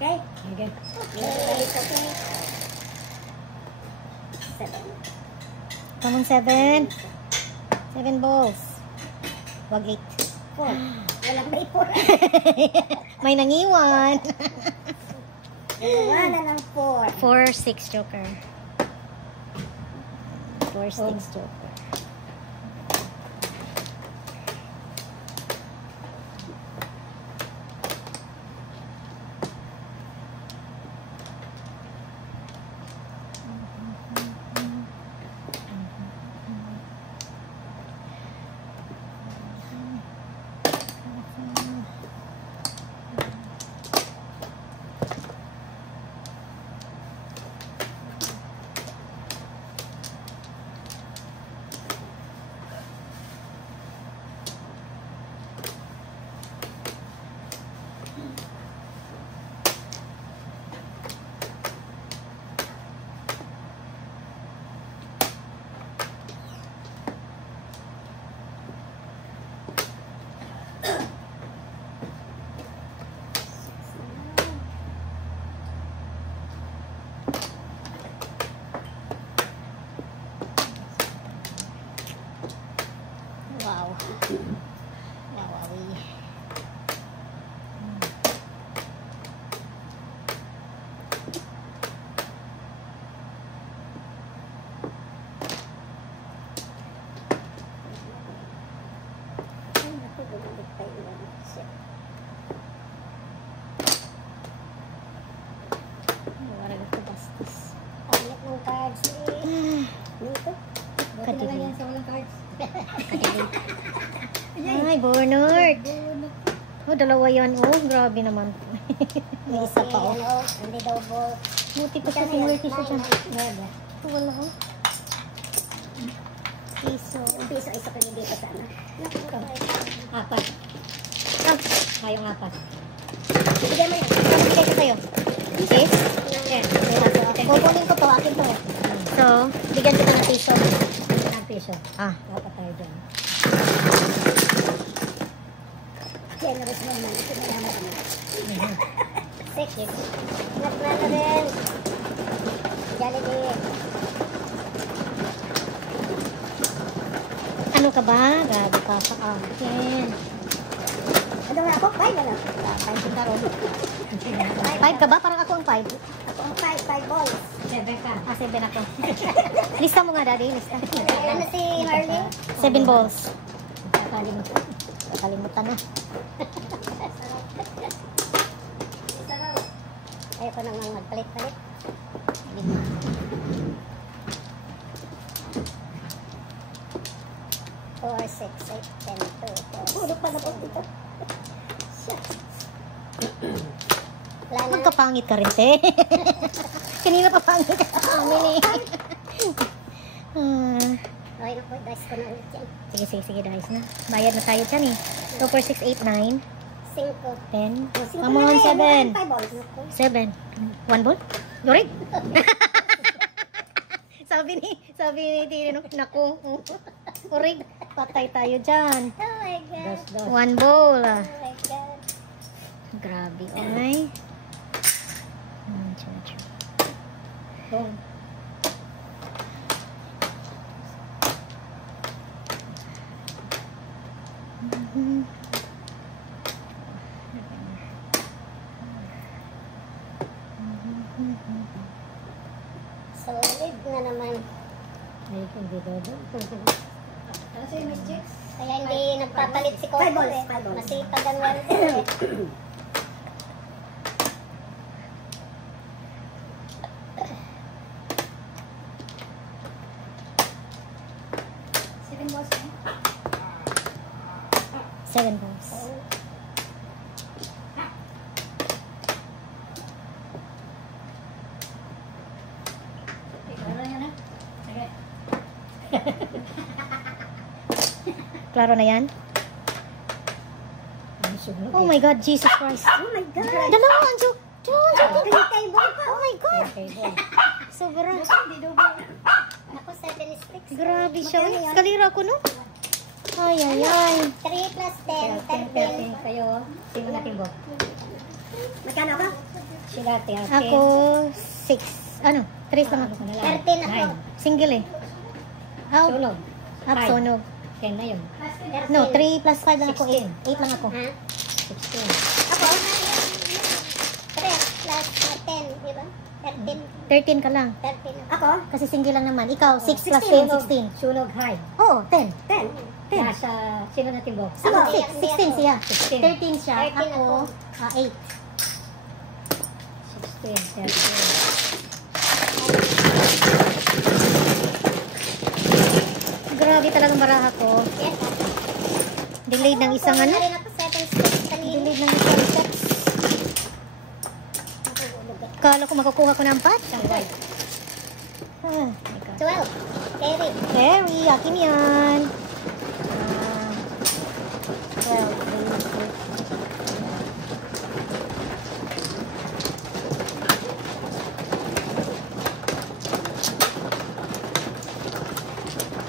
Okay? Okay. Okay. 7. Come on, 7. 7 balls. Wag 8. 4. Walang may 4. May nangiwan. Wala ng 4. 4, 6 joker. 4, 6 joker. Wow. Wawawi. Wala ko bastos. Ang lit ng cards eh. Dito. Buti na lang yan sa walang cards. Ay, Bernard. Oh, dalawa yan. Oh, grabe naman. May isa pa, oh. Ano, hindi daw ball. Buti pa sa finger tissue siya. Wala, oh. Piso. Ang piso ay sa kanya dito sana. Apat. Ah, kayong apat. Bigyan mo yan. Bigay ko sa'yo. Okay? Yan. Kukunin ko to. Akin to. So, bigyan kita ng piso. Ang piso. Ah. Dapat tayo dyan. Generous mo naman. Ito na naman kami. 6. Nagplano rin. Jollibee. Ano ka ba? Grabe ka sa akin. Ano nga ako? 5 na lang. 5 yung karoon. 5 ka ba? Parang ako ang 5. Ako ang 5 balls. 7 ka. Ah, 7 ako. Lista mo nga, Daddy. Lista. Ano si Harley? 7 balls. Nakalimutan. Nakalimutan na. Ayoko nang magpalit-palit. 4, 6, 8, 10, 2, 4. Puro pa na po dito. Wala na. Magkapangit ka rin, te. Kanina pa pangit ka sa amin, eh. Okay na po, dice ko na ulit yan. Sige, dice na. Bayad na tayo dyan, eh. 2, 4, 6, 8, 9, 5. 10. Come on, 7. 5 balls. 7. 1 ball? Yorig? sabi ni Tino, naku, urig, patay tayo dyan. Oh my God. 1 ball. Oh my God. Grabe, okay. Solid na naman. Ay, hindi dodo. Ano sa'yo, Miss Chicks? Kaya hindi nagpapalit si Coco eh. Masipag ang welder eh. Seven balls. Klaro na yan? Oh my God, Jesus Christ. Oh my God! Dalawa, Anjo. Table pa! Oh my God. Sobra. Ako 7 sticks. Grabe siya. Kalira ko, no? Ay, ay, ay. 3 plus 10, 13. Kayo, sino natin bo? Magkano ba? Si dati, Ako, 6. Ano? 3 lang ako. 13 ako. Single eh. Out. Sunog. Up, Five. sunog. 10 na yun. 13. No, 3 plus 5 lang ako. 16. 8 lang ako. Ha? 16. Ako? 3 plus 10, di ba? 13. 13 ka lang. 13 ako. Ako? Kasi single lang naman. Ikaw, 6 plus 10, 16. Sunog high. Oo, 10. 10. Nasa, sino natin bo? Ako, Hindi, 6. hindi 16 ako. siya. 16. 13 siya. 13 Ako, ako. 8. 16, 13. Grabe talagang baraha ko. Yes. Delayed ng isang Kuha ano? na rin ako 7 sticks kanina. Delayed ng isang steps. Kala ko makukuha ko ng pot. Isang white. Ah, 12. Terry. Terry, akin yan. 12.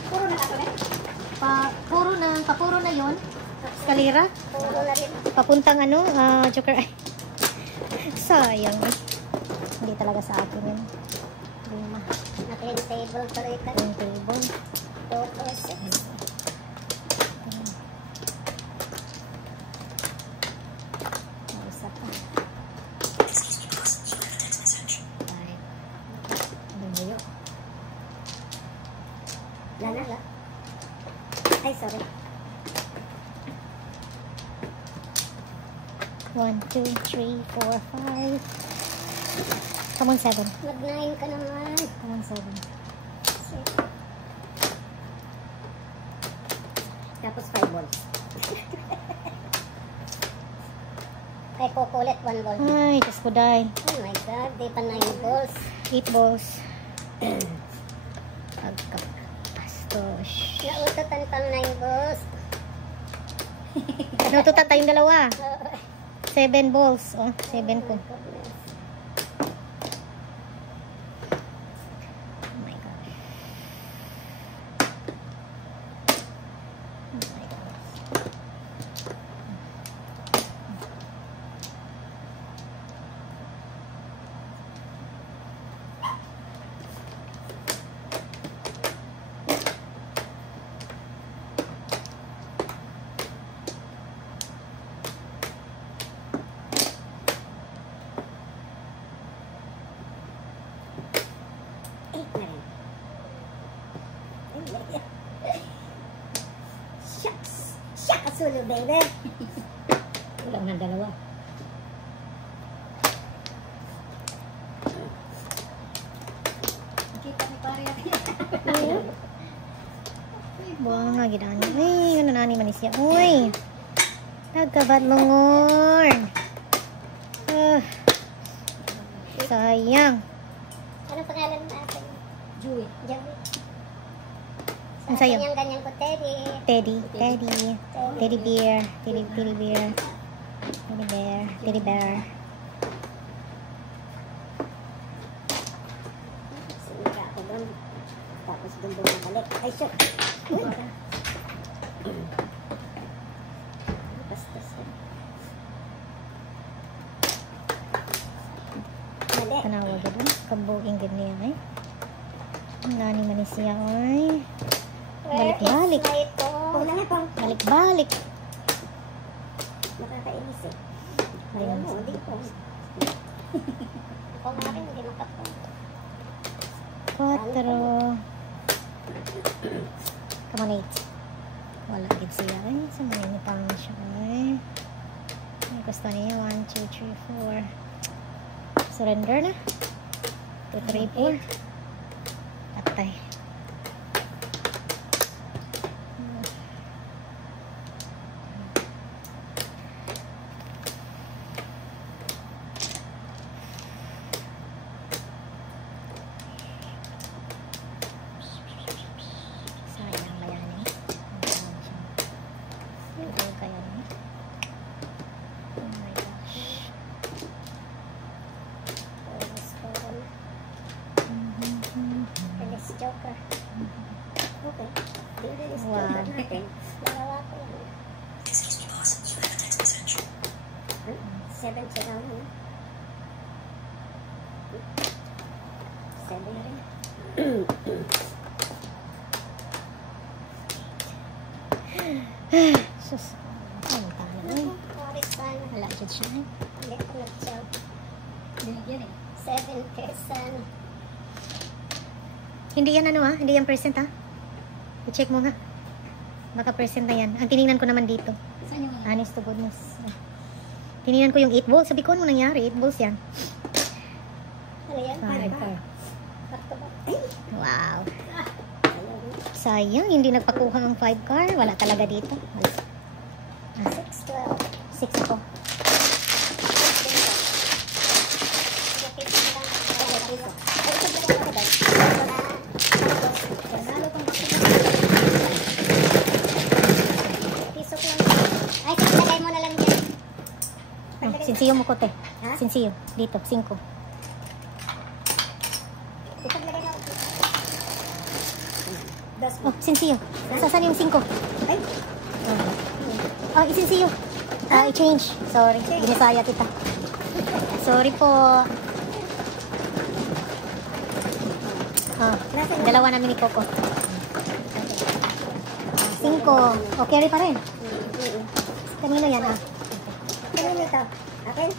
Puro na ako rin. Papuro na yon. Eskalera. Puro na rin. Papuntang ano, Joker. Ay, sayang eh. Hindi talaga sa akin yun. Lima. Natin table tuloy ka. Yung table. 4 or 6. May isa pa. Five. Lumayo. Lana. Ay, sorry. 1, 2, 3, 4, 5. Come on, 7. Mag-9 ka naman. Come on, 7. Tapos 5 balls. Kay kukulit 1 ball. Ay, Diyos ko, die. Oh my God, di pa 9 balls. 8 balls. Pagkapastos. Naututan pang 9 balls. Natututan tayong dalawa. 7 balls. Oh, 7 ko. Oh my God. Oh my God. Shucks! Shucks, Sulu, baby! Kulang ng dalawa. Nakita ni pare natin. Buang nga, ginaan niya. Uy, ano na ni Manisya. Uy! Nagkabat mongor. Sayang. Ano pangalan natin? Joey. Joey. Ang sayo? Ganyan-ganyan ko, Teddy. Teddy. Teddy bear. Teddy bear. Teddy bear. Sinira ako doon. Tapos doon bumabalik. Ay, shit! Bastos yun. Mali. Tanawa gano'n. Kabuing ganyan eh. Ang nani Manisya. Uy. Balik-balik. Where is my phone? Kulang na po. Balik-balik. Nakakainis eh. Ay, Ayaw mo, hindi ko. Ako nga rin, hindi makapon. 4. Come on, 8. Wala, gid. siya. Ay, sa mga pa naman siya. Ay, gusto niya. 1, 2, 3, 4. Surrender na. 2, 3, 4. Patay. Sayang ba yan eh? Siguro kaya eh. Oh my gosh. Release joker. Okay. Release Wow. joker natin. Dalawa ko lang. 7 siya lang. 7 rin. Sus. Ay, talo eh. Oris sana. Wala dyan siya eh. Hindi ko nag-chow. Binigyan eh. 7%. Hindi yan ano ha? Hindi yan percent ha? I-check mo nga. Baka percent na yan. Ang tinignan ko naman dito. Saan yung Honest to goodness. Tinignan ko yung 8 balls. Sabi ko, ano nangyari? 8 balls yan. Ano yan? Five. Back to back. Ay! Wow. Ayun. Sayang, hindi nagpakuha ng 5 car. Wala talaga dito. 6, 12. 6 ako. Oh, sinsiyo mo ko te. Ha? Sinsiyo. Dito, 5. Oh, sinsiyo. Saan yung 5? Ay, Oh, isinsiyo. I-change. Sorry, binisaya kita. Sorry po. Oh, dalawa namin ni Coco. 5. Oh, carry pa rin. Kanino yan ah? kanino ito? Akin?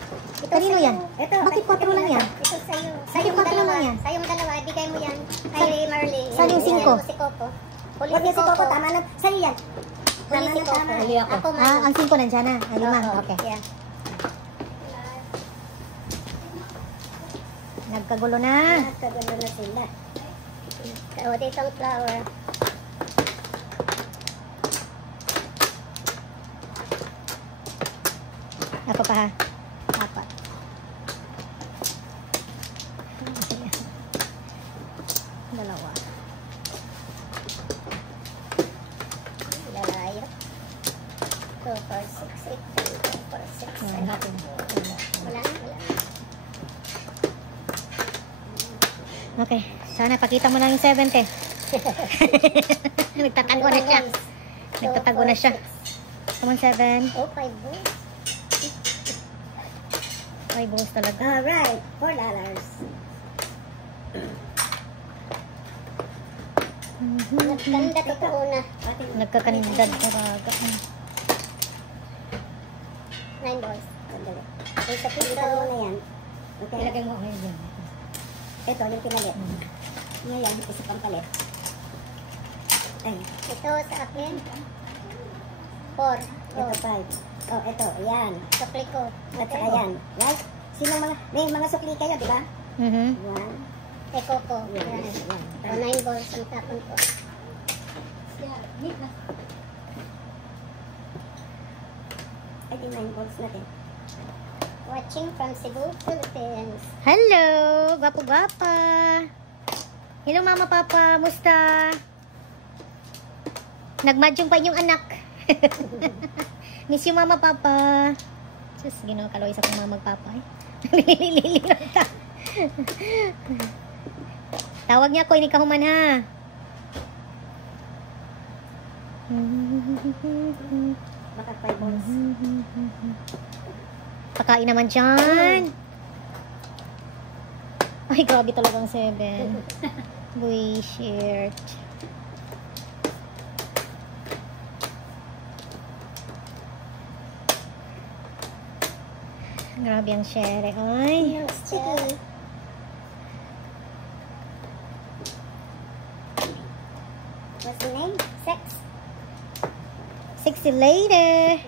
Ito Kanino sa'yo. yan? Ito. Bakit 4 lang yan? Ito sa'yo. Bakit Sa'yong 4 dalawa. lang yan? Sa'yong dalawa. Ibigay mo yan. Kay Marley. saan yung 5? Si Coco. Huli si Coco. Tama na. Sa'yo yan. Huli si Coco. Huli ako. Ako man. Ah, ang 5 nandyan na. Ay, 5. Oo. Okay. Yeah. Nagkagulo na. Nagkagulo na sila. O, dito ang flower. Ako pa ha. 4. Dalawa. Lalayo. 2, 4, 6, 8, 10, 4, 6, 7. natin. Wala na, wala na. Okay. Sana pakita mo na yung 70. Nagtatago na siya. Nagtatago na siya. Come on, 7. Oh, 5 balls. 5 balls talaga. Alright, $4. Nagkanda totoo na. Nagkakandad talaga. 9 balls. Sandali. Ay, sa pito na yan. Okay. Ilagay mo ngayon dyan. Ito, yung pinalit. Ngayon, isa pang palit. Ay. Ito sa akin. 4. Ito 5. Oh, ito. Yan. Sukli ko. At saka yan. Right? Sino mga, may mga sukli kayo, di ba? Yan. Kay Coco. Yan. So, 9 balls ang tapon ko. Yeah, meet na. Ay, di 9 balls natin. Watching from Cebu, Philippines. Hello! Gwapo-gwapa! Hello, Mama Papa! Musta? Nagmadyong pa inyong anak. Miss you, Mama Papa. Sus, ginakaloy sa kong Mama Papa. Nilililingan ka. Tawag niya ako, ini kahuman ha. Baka 5 balls. Pakain naman dyan. Ay, grabe talagang 7. Bullshit. Grabe ang shere. Ay. Chicken. What's the name? 6. Sexy lady.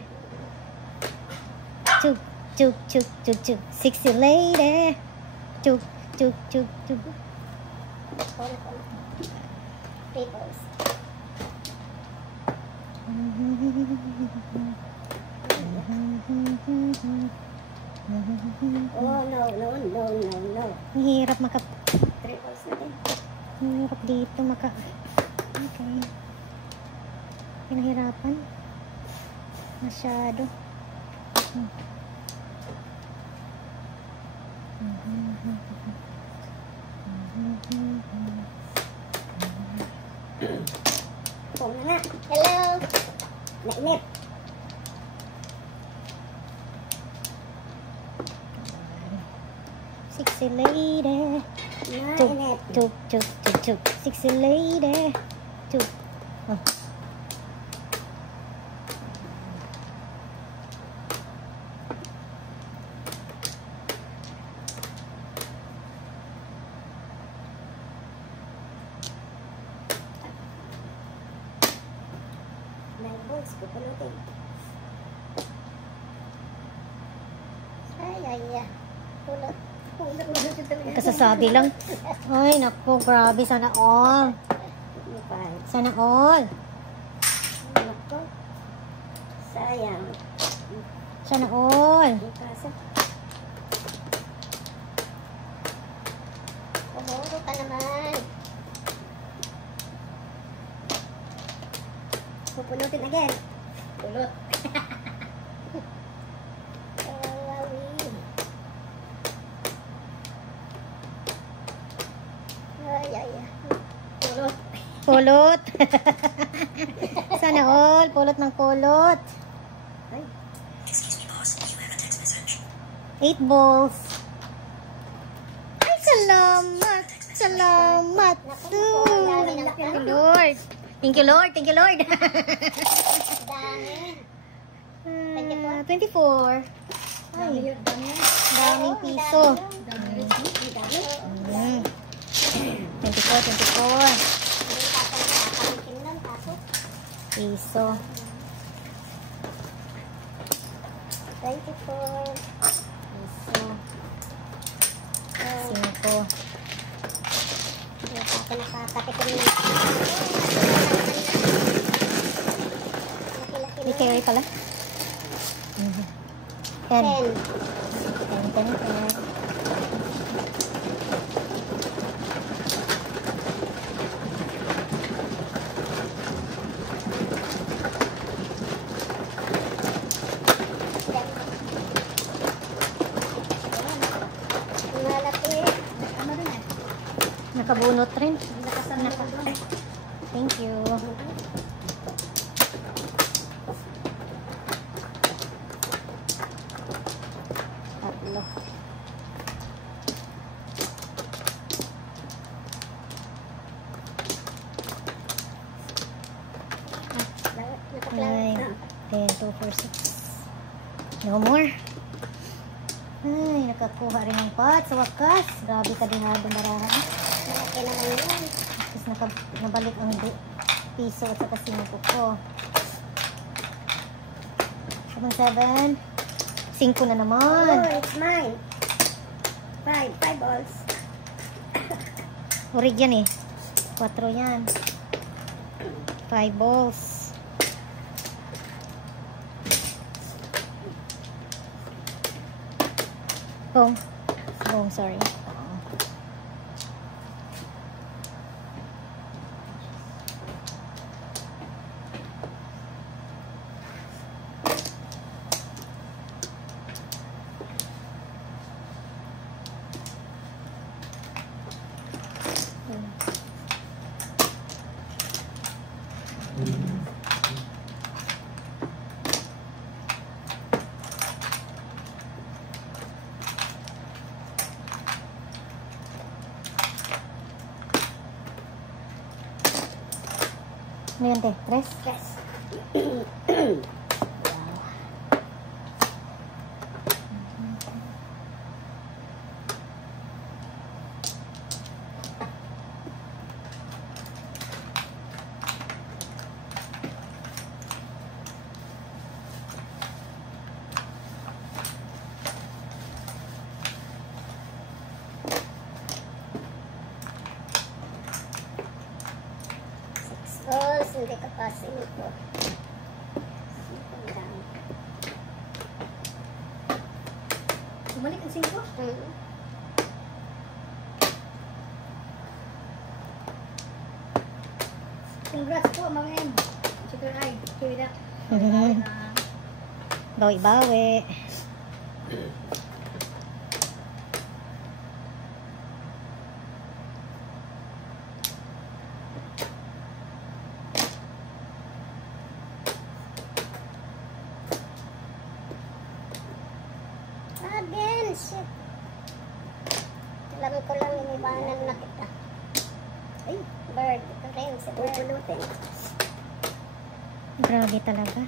Chuk, chuk, chuk, chuk, chuk. Sexy lady. Chuk, chuk, chuk, chuk. Pickles. Oh, no. Ang hirap Triples na din. ang hirap dito Okay. Pinahirapan. Masyado. Pong na nga. Hello. Nainip. Sexy lady. Chuk, Nainip. chuk, chuk, chuk, chuk. Sexy lady. Chuk. Oh. May balls ko pulutin. Ay. Pulot. Pulot talaga. Kasasabi lang. Ay, naku, grabe. Sana all. Sana all. Nako. Sayang. Sana all. Ang kaso. Umuro ka naman. Pupulutin again. Pulot. Ay. Pulot. Pulot. Sana all. Pulot ng pulot. Ay. 8 balls. Ay, salamat. Salamat. Thank you, Lord. Thank you, Lord. Thank you, Lord. Dami. 24. Ay, daming piso. Dami. 24. Piso. 24. Piso. 5. Nakakatikim na. May carry pala. 10. 10. Malaki. Nakabunot rin. Thank you. Tatlo. Ay, 10, 2, 4, 6. No more. Ay, nakakuha rin ng pot sa wakas. Grabe ka din na dumarahan. Malaki naman yun. Tapos nabalik ang piso at saka 5 ko. 7. 5 na naman. Oh, it's mine. 5 balls. Urig yan eh. 4 yan. 5 balls. Bong, sorry. Ano yan, te? 3? Yes. saka 5. 5 lang. Bumalik ang 5. Mm. Congrats po, Ma'am M. Super ay, keep it up. Bawi-bawi. Again, shit. Alam ko lang iniwanan na kita. Ay, bird. Ito rin, si bird. Pupulutin. Grabe talaga.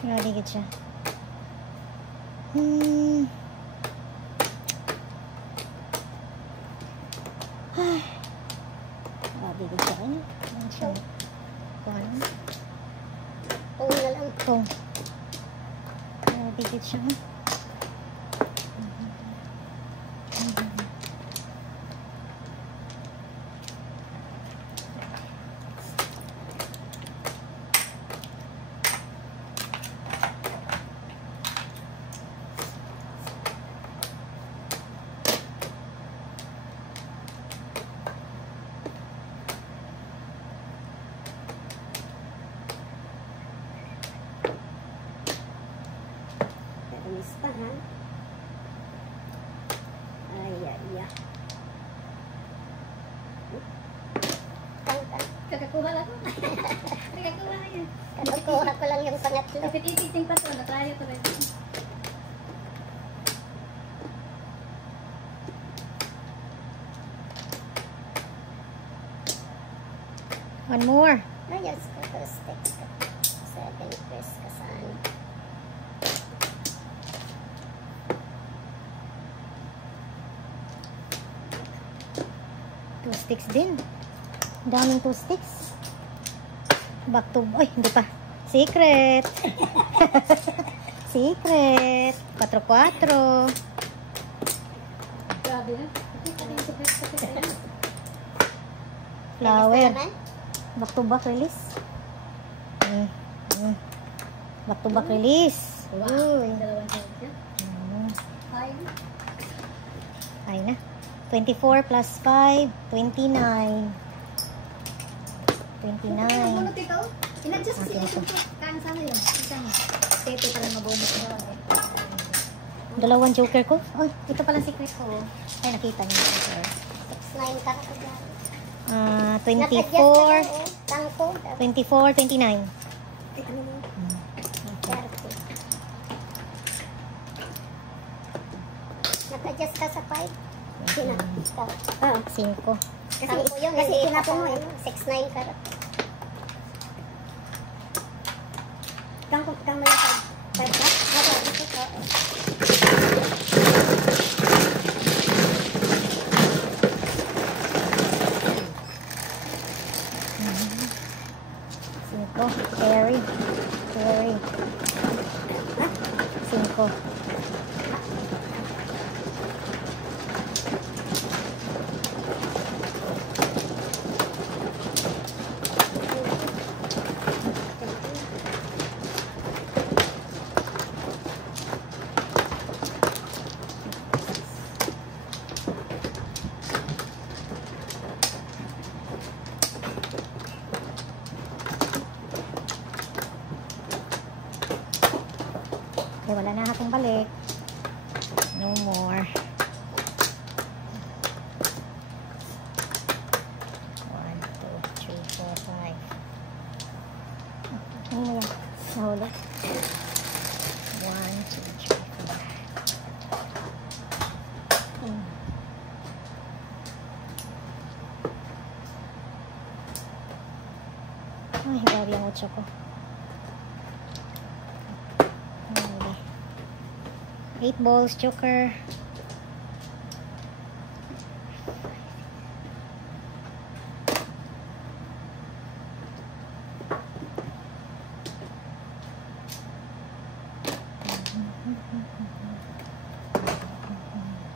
Grabe gid siya. Grabe gid siya. Ano siya? Kuan. Kung na lang. Kung. Grabe gid siya. Miss pa, ha? Ay, ay, ay. Tangkal. Kakakuha lang. Kakakuha na yan. Kanukuha ko lang yung pangatlo. Ipit-ipiting pa to, natrayo to rin. One more. Ayos ko to sticks ko. 7 press ka saan. Two sticks din. Daming 2 sticks. Back to... Ay, hindi pa. Secret. Secret. 4-4. Grabe na. Kita na yung super sa Flower. Naman? Back to back release. Back to back release. Uy. Dalawang siya. Fine. Ay na. 24 plus 5, 29. 29. Ano tito? In-adjust kasi yung kan sana yun. Isang tepe pala mabumot na lang eh. Dalawang joker ko. Ay, ito pala secret ko. Ay, nakita niyo. 6-9 ka ako dyan. 24, Tangko. 24, 29. Ay, ano mo? 30. Nag-adjust ka sa 5? Sina? Ikaw. Ah, 5. Tangko yun. Kasi tinapon mo yun. 6-9 ka. Tangko mo yung 5 ka? Carry. 5. Okay, wala na akong balik. No more. 1, 2, 3, 4, 5. Ano lang? Nahulog. 1, 2, 3, 4. Ay, grabe ang 8 ko. 8 balls, joker.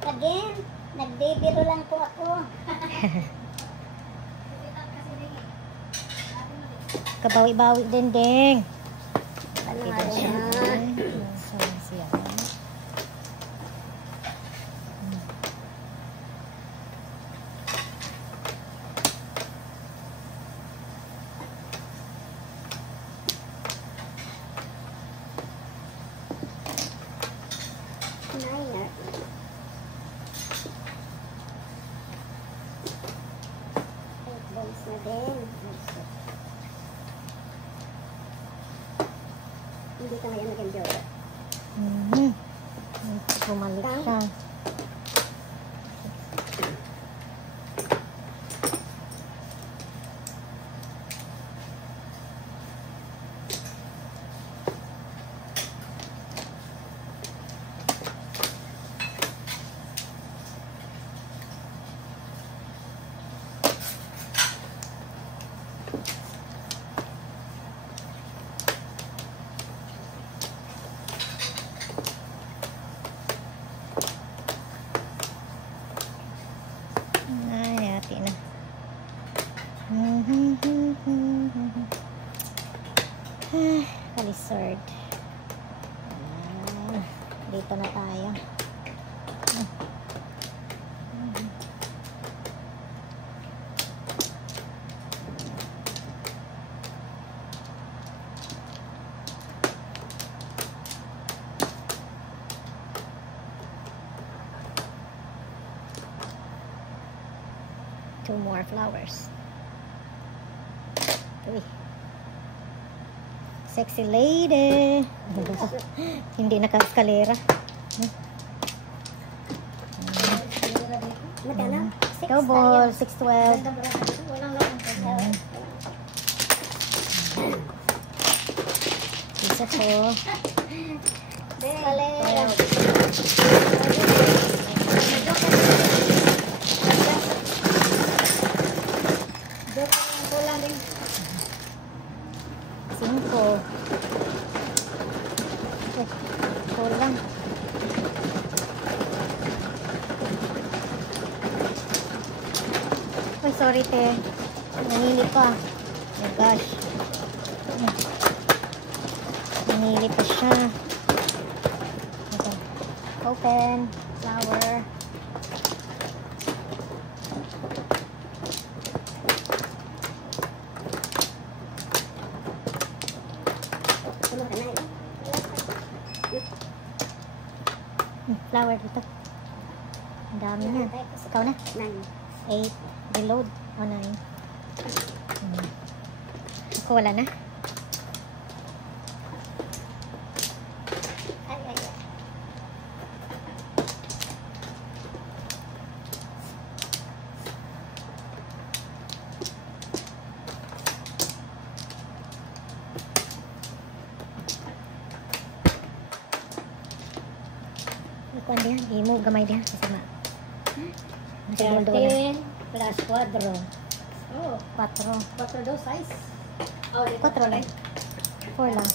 Again, nagbibiro lang po ako. Kabawi-bawi din, ding. Ano nga Diba siya? yan? So, siya. Niner. Eight balls na din. Hindi ka ngayon nag-enjoy. Bumalik siya. Ay, hati na. Kalisord. Dito na tayo. Two more flowers. Uy. Sexy lady. Hindi naka-eskalera. Magkano? Double, 612. Ganda pala. Walang laman. Isa po. Escalera. Kulang din. 5. Kulang. Ay, sorry, te. Nanili pa. Oh my gosh. Nanili pa siya. Okay. Open. Flower. Ano ka na? Flower dito. Ang dami niya. Ikaw na. 9. 8. Reload. O 9. Ako wala na. Ay, ay, ay. Ikuan diyan. Imo gamay diyan. Kasi ma. Masih doon na. 13 plus 4. Oh, 4. 4 daw size. Oh, 4 lang. 4 lang.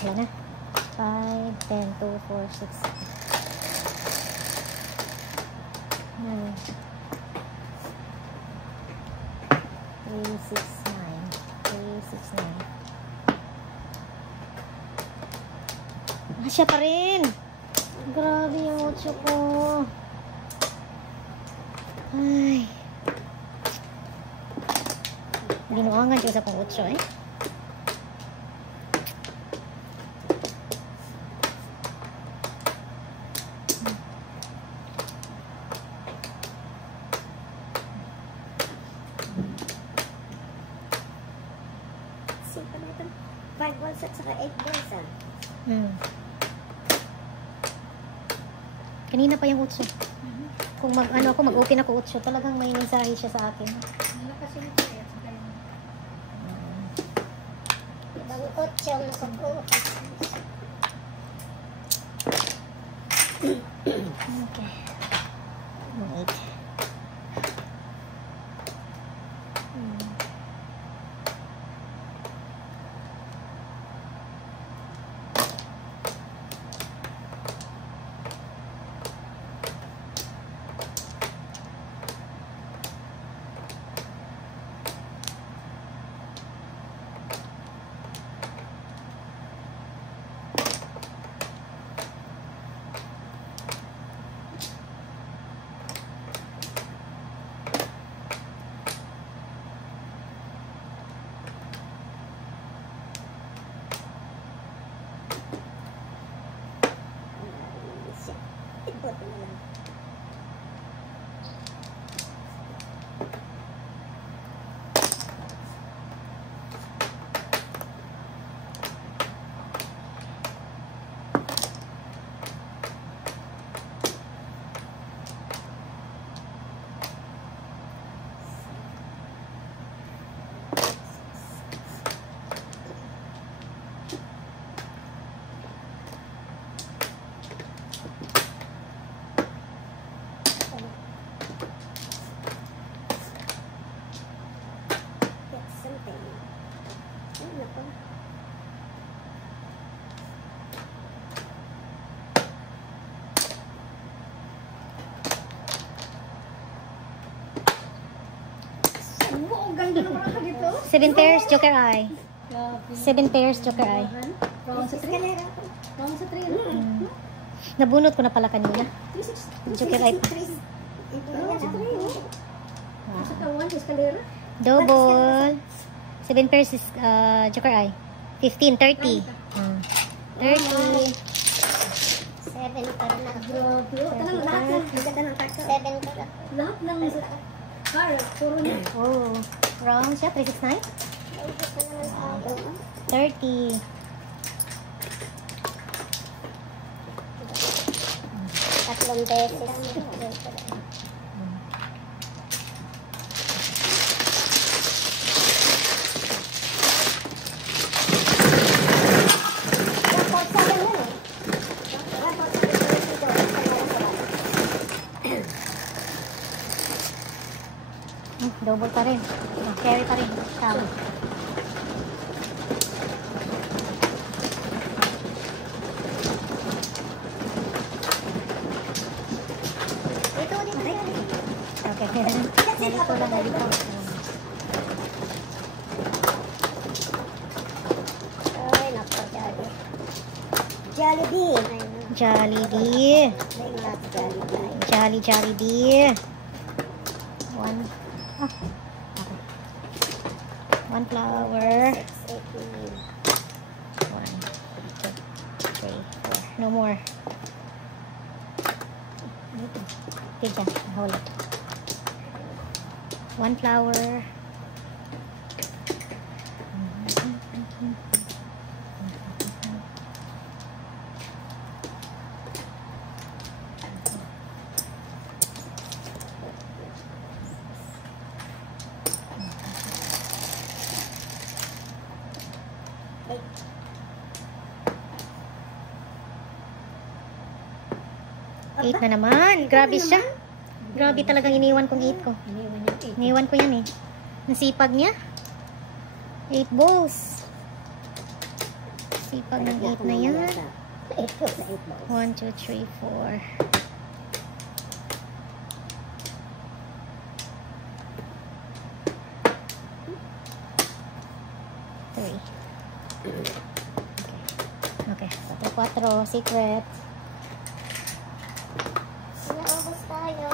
Wala na. 5, 10, 2, 4, 6. 9. 3, 6, 9. 3, 6, 9. Ah, siya pa rin. Grabe yung 8 ko. Ay. Binuangan siya sa pang 8 eh. Simple na ito. 5 balls at saka 8 balls ah. Kanina pa yung 8. Kung mag-open ako 8, talagang may mensahe siya sa akin. Kasi nito eh. Ibang 8 ang nakakuha. Okay. Yung 8. Puti na lang. Oo, ganda naman ako dito. 7 pairs, joker eye. Grabe. 7 pairs, joker eye. Round sa 3. Round sa 3. Nabunot ko na pala kanina. Joker eye pa. Round sa 3. Wow. Sa kawan, sa eskalera. Double. 7 pairs is joker eye. 15, 30. 30. 7 para na. Grabe. Tanang lahat ng Ang ganda ng karton. 7 para. lahat ng car, puro na. Oh, round siya, 369. Ay, gusto naman tayo. 30. Tatlong beses. Double pa rin. Carry pa rin. Tama. Okay. Dito lang, dito. Ay, naku, Jollibee. Jollibee. Ay, mga Jollibee. Jollibee. One flower. 6, 8, 9. 1, 2, 3, 4. No more. Okay, dyan. Hold it. One flower. Eight na naman. Grabe siya. Grabe talagang iniwan kong 8 ko. Iniwan niya 8. Iniwan ko yan eh. Nasipag niya. 8 balls. Sipag ng 8 na yan. 1, 2, 3, 4. Okay. 4, secret. Naubos tayo.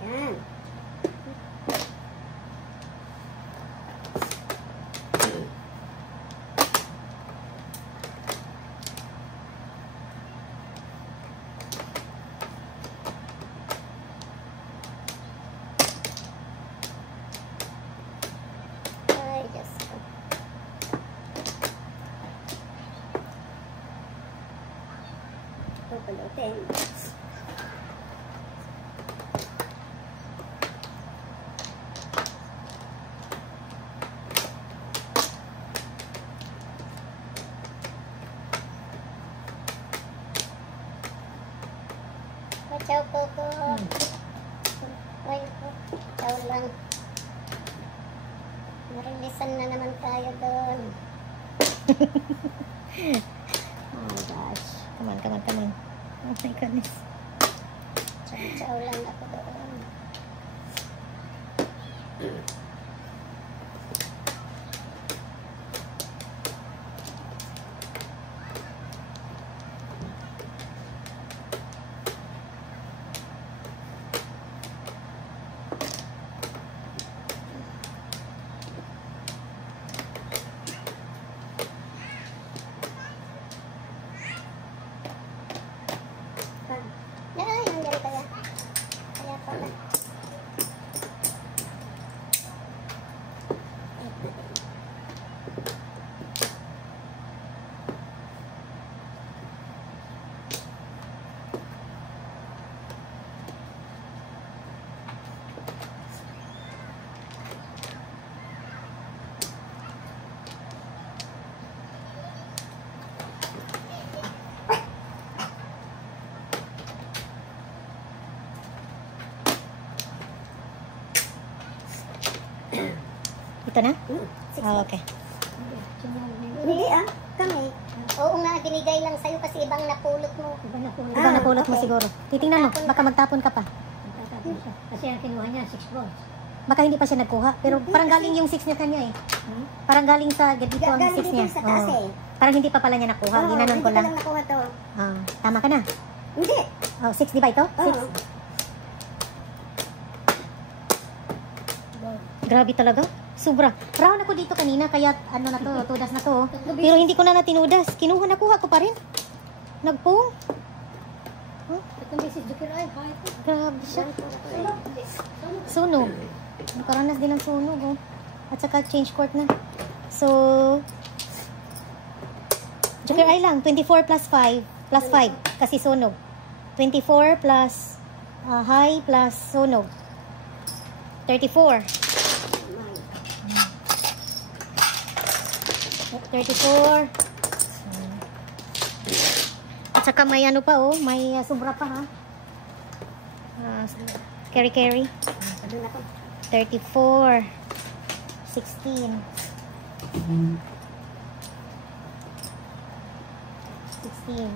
Yan. Ay, Diyos ko. Pupulutin. Ciao, Coco. Ay, ciao lang. Narilisan na naman tayo doon. Oh my gosh. Come on. Oh my goodness. Chow lang ako doon. Ay, hanggang kaya. Kaya pala. Ito na? Six Oh, okay. Hindi kami. Oo nga, binigay lang sa'yo kasi ibang napulot mo. Ibang napulot. Ibang napulot mo okay. siguro. Titingnan mo, baka magtapon ka pa. Magtatapon siya. Kasi ang kinuha niya, 6 balls. Baka hindi pa siya nagkuha. Pero parang galing yung 6 niya kanya eh. Parang galing sa dito ang Galing 6 niya. dito sa taas Oo. eh. Parang hindi pa pala niya nakuha. Ginanon ko hindi lang. ko lang nakuha to. Ah, tama ka na. Hindi. Oh, 6 di ba ito? 6. Oo. Grabe talaga. Sobra. Round ako dito kanina kaya ano na to, tudas na to. Pero hindi ko na natinudas. Nakuha ko pa rin. Nagpong. Itong beses, Joker ay, kahit ito. Grabe siya. Sunog. Nakaranas din ng sunog oh. At saka change court na. So, Joker ay lang. 24 plus 5. Plus 5. Kasi sunog. 24 plus high plus sunog. 34. 34. At saka may ano pa oh, may sobra pa ha. Carry. Doon ako. 34. 16. 16.